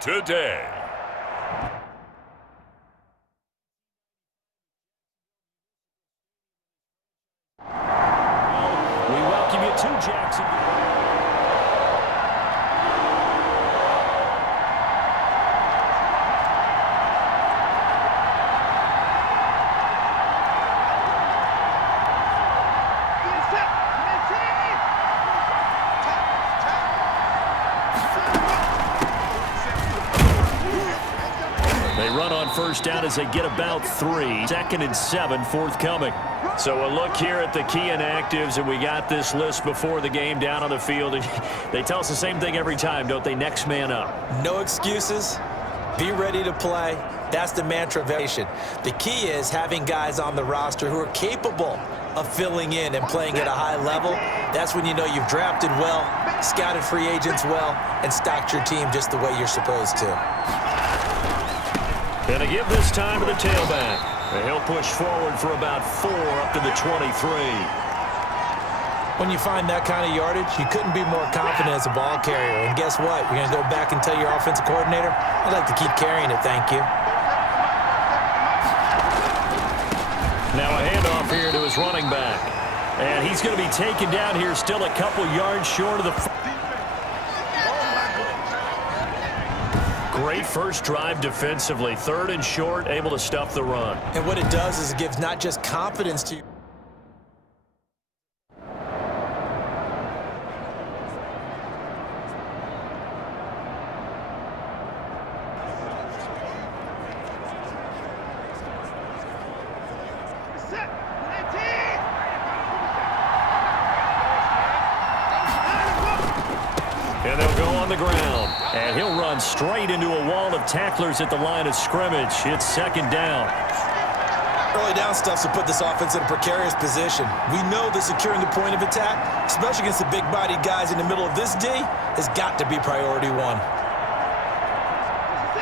Today. We welcome you to Jackson. They run on first down as they get about 3. 2nd and 7 forthcoming. So a look here at the key inactives, and we got this list before the game down on the field. They tell us the same thing every time, don't they? Next man up. No excuses. Be ready to play. That's the mantra of nation. The key is having guys on the roster who are capable of filling in and playing at a high level. That's when you know you've drafted well, scouted free agents well, and stocked your team just the way you're supposed to. Gonna give this time to the tailback. And he'll push forward for about 4 up to the 23. When you find that kind of yardage, you couldn't be more confident as a ball carrier. And guess what? You're going to go back and tell your offensive coordinator, I'd like to keep carrying it, thank you. Now a handoff here to his running back. And he's going to be taken down here still a couple yards short of the... Great first drive defensively. 3rd and short, able to stuff the run. And what it does is it gives not just confidence to you. And they'll go on the ground. And he'll run straight into a wall of tacklers at the line of scrimmage. It's 2nd down. Early down stuff to put this offense in a precarious position. We know that securing the point of attack, especially against the big-bodied guys in the middle of this D, has got to be priority 1.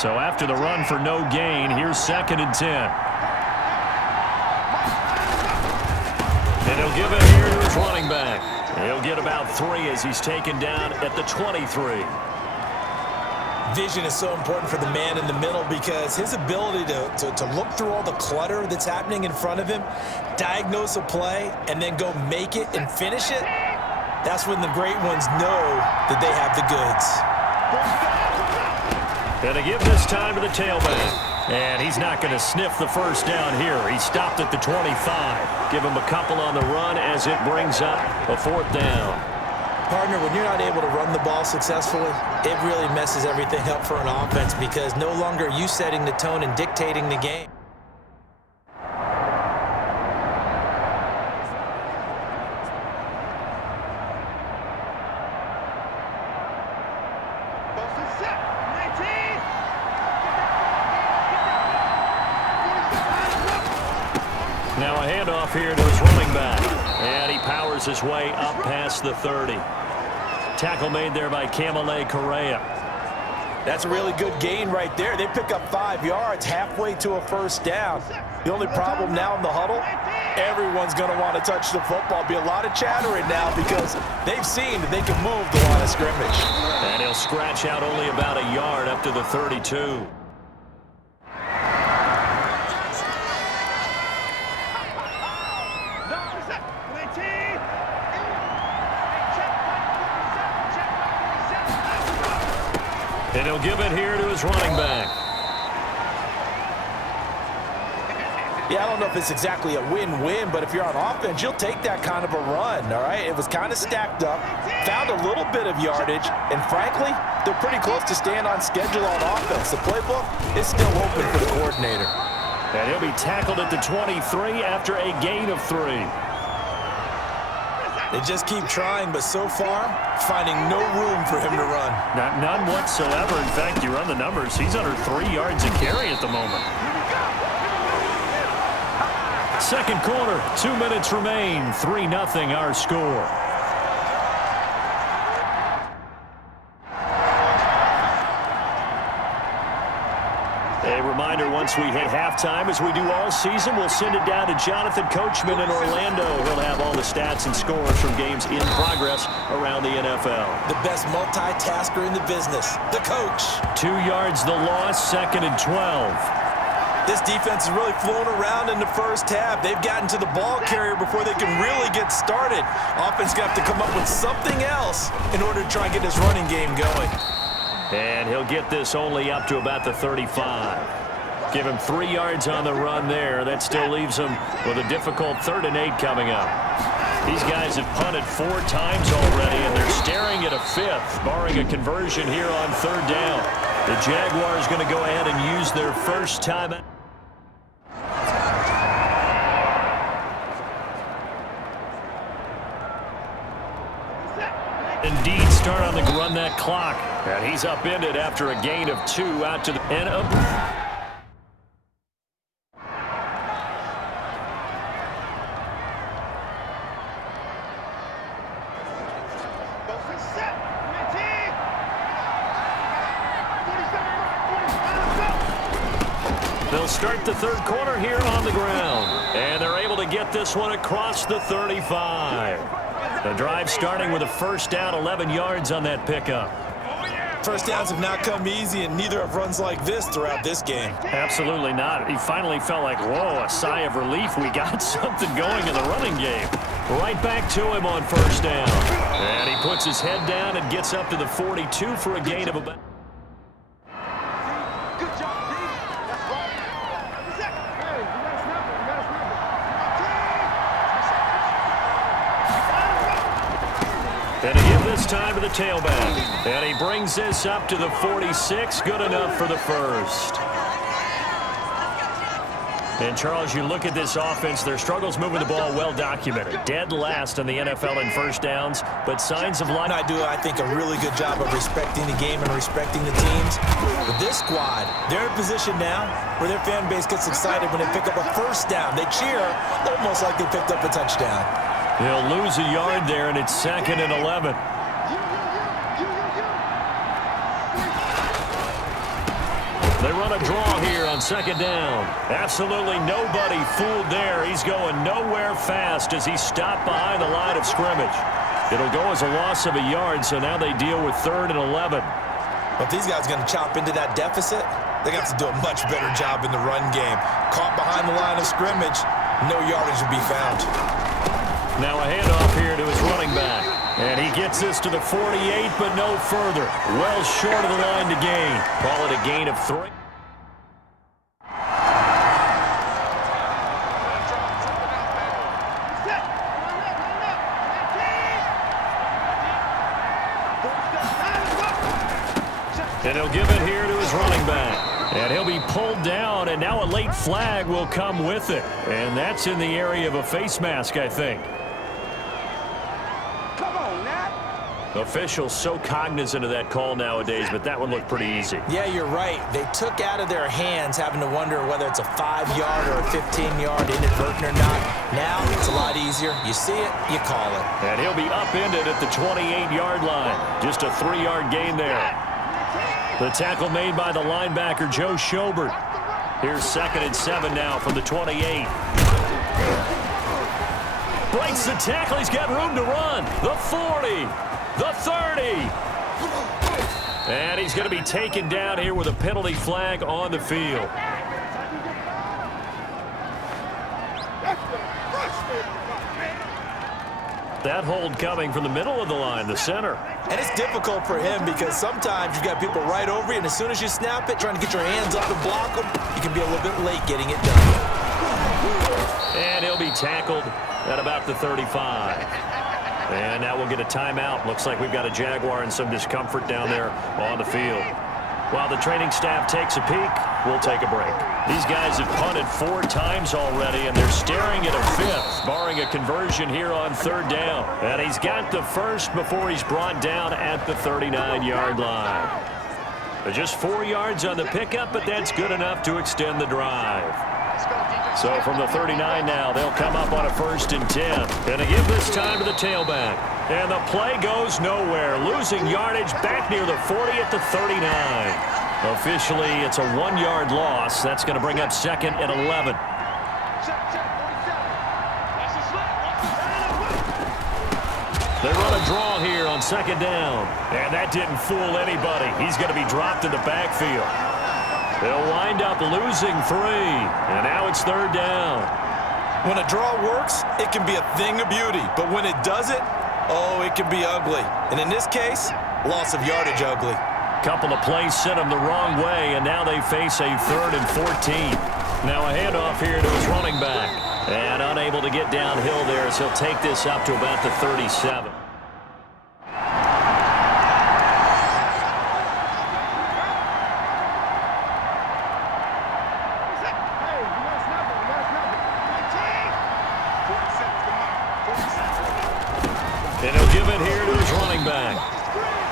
So after the run for no gain, here's 2nd and 10. And he'll give it here to his running back. He'll get about 3 as he's taken down at the 23. Vision is so important for the man in the middle because his ability to look through all the clutter that's happening in front of him, diagnose a play, and then go make it and finish it, that's when the great ones know that they have the goods. And to give this time to the tailback. And he's not going to sniff the first down here. He stopped at the 25. Give him a couple on the run as it brings up a 4th down. Partner, when you're not able to run the ball successfully, it really messes everything up for an offense because no longer are you setting the tone and dictating the game. Now a handoff here to his running back. And he powers his way up past the 30. Tackle made there by Kamale Correa. That's a really good gain right there. They pick up 5 yards halfway to a first down. The only problem now in the huddle, everyone's going to want to touch the football. Be a lot of chattering now because they've seen that they can move the line of scrimmage. And he'll scratch out only about a yard up to the 32. And he'll give it here to his running back. Yeah, I don't know if it's exactly a win-win, but if you're on offense, you'll take that kind of a run, all right? It was kind of stacked up, found a little bit of yardage, and frankly, they're pretty close to staying on schedule on offense. The playbook is still open for the coordinator. And he'll be tackled at the 23 after a gain of 3. They just keep trying, but so far, finding no room for him to run. None whatsoever. In fact, you run the numbers. He's under 3 yards a carry at the moment. 2nd quarter, 2 minutes remain. 3-0 our score. A reminder once once we hit halftime, as we do all season, we'll send it down to Jonathan Coachman in Orlando. He'll have all the stats and scores from games in progress around the NFL. The best multitasker in the business, the coach. 2 yards the loss, 2nd and 12. This defense is really flown around in the first half. They've gotten to the ball carrier before they can really get started. Offense going to have to come up with something else in order to try and get this running game going. And he'll get this only up to about the 35. Give him 3 yards on the run there. That still leaves him with a difficult 3rd and 8 coming up. These guys have punted 4 times already, and they're staring at a 5th, barring a conversion here on 3rd down. The Jaguars going to go ahead and use their first timeout. Indeed, start on the run that clock. And he's upended after a gain of 2 out to the end of. They'll start the 3rd quarter here on the ground. And they're able to get this one across the 35. The drive starting with a 1st down, 11 yards on that pickup. First downs have not come easy, and neither have runs like this throughout this game. Absolutely not. He finally felt like, whoa, a sigh of relief. We got something going in the running game. Right back to him on 1st down. And he puts his head down and gets up to the 42 for a gain of about. And he gives this time to the tailback. And he brings this up to the 46. Good enough for the 1st. And, Charles, you look at this offense, their struggles moving the ball well documented. Dead last in the NFL in 1st downs, but signs of life. I think, a really good job of respecting the game and respecting the teams. But this squad, they're in a position now where their fan base gets excited when they pick up a 1st down. They cheer almost like they picked up a touchdown. He'll lose a yard there, and it's 2nd and 11. They run a draw here on 2nd down. Absolutely nobody fooled there. He's going nowhere fast as he's stopped behind the line of scrimmage. It'll go as a loss of a yard, so now they deal with 3rd and 11. But if these guys are going to chop into that deficit, they're going to have to do a much better job in the run game. Caught behind the line of scrimmage, no yardage will be found. Now a handoff here to his running back. And he gets this to the 48, but no further. Well short of the line to gain. Call it a gain of 3. And he'll give it here to his running back. And he'll be pulled down, and now a late flag will come with it. And that's in the area of a face mask, I think. Officials so cognizant of that call nowadays, but that one looked pretty easy. Yeah, you're right. They took out of their hands having to wonder whether it's a 5-yard or a 15-yard inadvertent or not. Now it's a lot easier. You see it, you call it. And he'll be upended at the 28-yard line. Just a 3-yard gain there. The tackle made by the linebacker, Joe Schobert. Here's 2nd and 7 now from the 28. Breaks the tackle. He's got room to run. The 40. The 30. And he's going to be taken down here with a penalty flag on the field. That hold coming from the middle of the line, the center. And it's difficult for him because sometimes you've got people right over you, and as soon as you snap it, trying to get your hands up and block them, you can be a little bit late getting it done. And he'll be tackled at about the 35. And now we'll get a timeout. Looks like we've got a Jaguar in some discomfort down there on the field. While the training staff takes a peek, we'll take a break. These guys have punted 4 times already, and they're staring at a 5th, barring a conversion here on 3rd down. And he's got the 1st before he's brought down at the 39-yard line. Just 4 yards on the pickup, but that's good enough to extend the drive. So from the 39 now, they'll come up on a 1st and 10. Gonna give this time to the tailback. And the play goes nowhere. Losing yardage back near the 40 at the 39. Officially, it's a 1-yard loss. That's going to bring up 2nd and 11. They run a draw here on 2nd down. And that didn't fool anybody. He's going to be dropped in the backfield. They'll wind up losing 3. And now it's 3rd down. When a draw works, it can be a thing of beauty. But when it doesn't, oh, it can be ugly. And in this case, loss of yardage ugly. Couple of plays sent them the wrong way, and now they face a 3rd and 14. Now a handoff here to his running back. And unable to get downhill there, so he'll take this up to about the 37. And he'll give it here to his running back.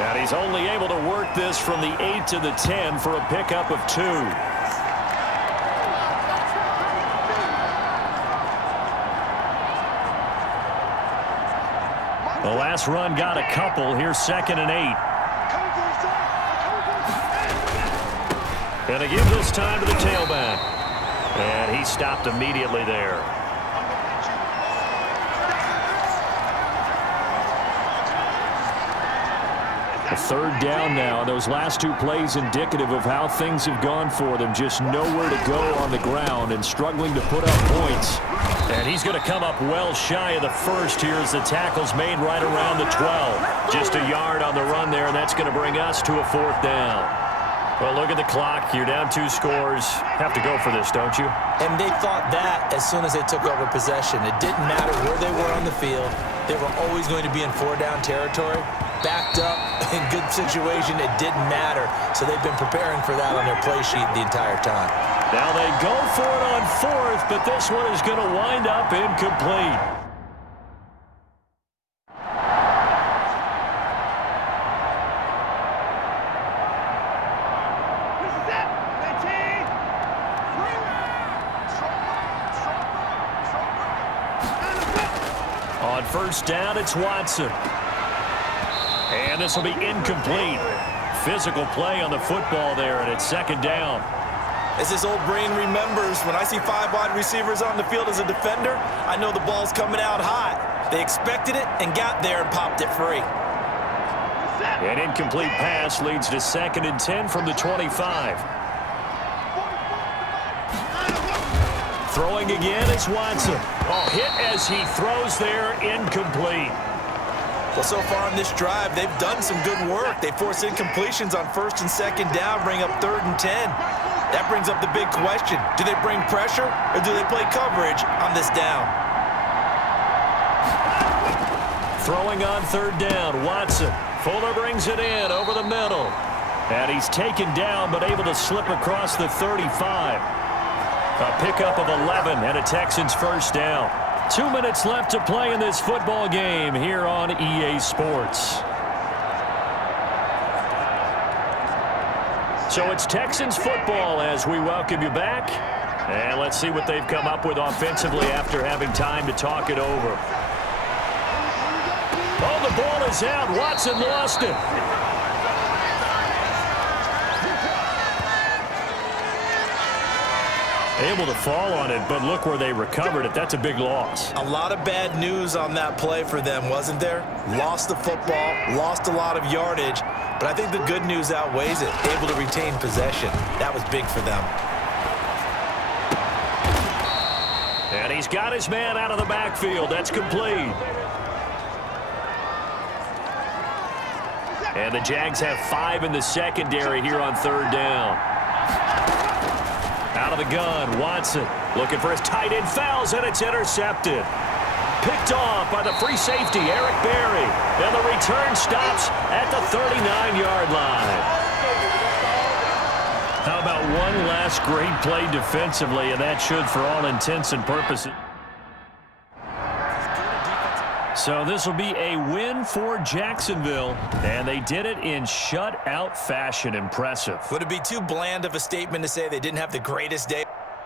And he's only able to work this from the 8 to the 10 for a pickup of 2. The last run got a couple. Here's 2nd and 8. And they give this time to the tailback. And he stopped immediately there. A 3rd down now. Those last 2 plays indicative of how things have gone for them. Just nowhere to go on the ground and struggling to put up points. And he's going to come up well shy of the first here as the tackle's made right around the 12. Just a yard on the run there, and that's going to bring us to a 4th down. Well, look at the clock. You're down 2 scores. Have to go for this, don't you? And they thought that as soon as they took over possession. It didn't matter where they were on the field. They were always going to be in 4-down territory. Backed up, in good situation, it didn't matter. So they've been preparing for that on their play sheet the entire time. Now they go for it on 4th, but this one is going to wind up incomplete. On 1st down, it's Watson. And this will be incomplete. Physical play on the football there, and it's 2nd down. As his old brain remembers, when I see 5 wide receivers on the field as a defender, I know the ball's coming out hot. They expected it and got there and popped it free. An incomplete pass leads to 2nd and 10 from the 25. Throwing again, it's Watson. Oh, hit as he throws there, incomplete. Well, so far on this drive, they've done some good work. They force incompletions on 1st and 2nd down, bring up 3rd and 10. That brings up the big question. Do they bring pressure or do they play coverage on this down? Throwing on 3rd down, Watson. Fuller brings it in over the middle. And he's taken down but able to slip across the 35. A pickup of 11 and a Texans 1st down. 2 minutes left to play in this football game here on EA Sports. So it's Texans football as we welcome you back. And let's see what they've come up with offensively after having time to talk it over. Oh, the ball is out. Watson lost it. Able to fall on it, but look where they recovered it. That's a big loss. A lot of bad news on that play for them, wasn't there? Lost the football, lost a lot of yardage, but I think the good news outweighs it. Able to retain possession. That was big for them. And he's got his man out of the backfield. That's complete. And the Jags have 5 in the secondary here on 3rd down. Out of the gun, Watson looking for his tight end, fouls, and it's intercepted. Picked off by the free safety, Eric Berry. And the return stops at the 39-yard line. How about one last great play defensively, and that should, for all intents and purposes. So this will be a win for Jacksonville, and they did it in shutout fashion. Impressive. Would it be too bland of a statement to say they didn't have the greatest day?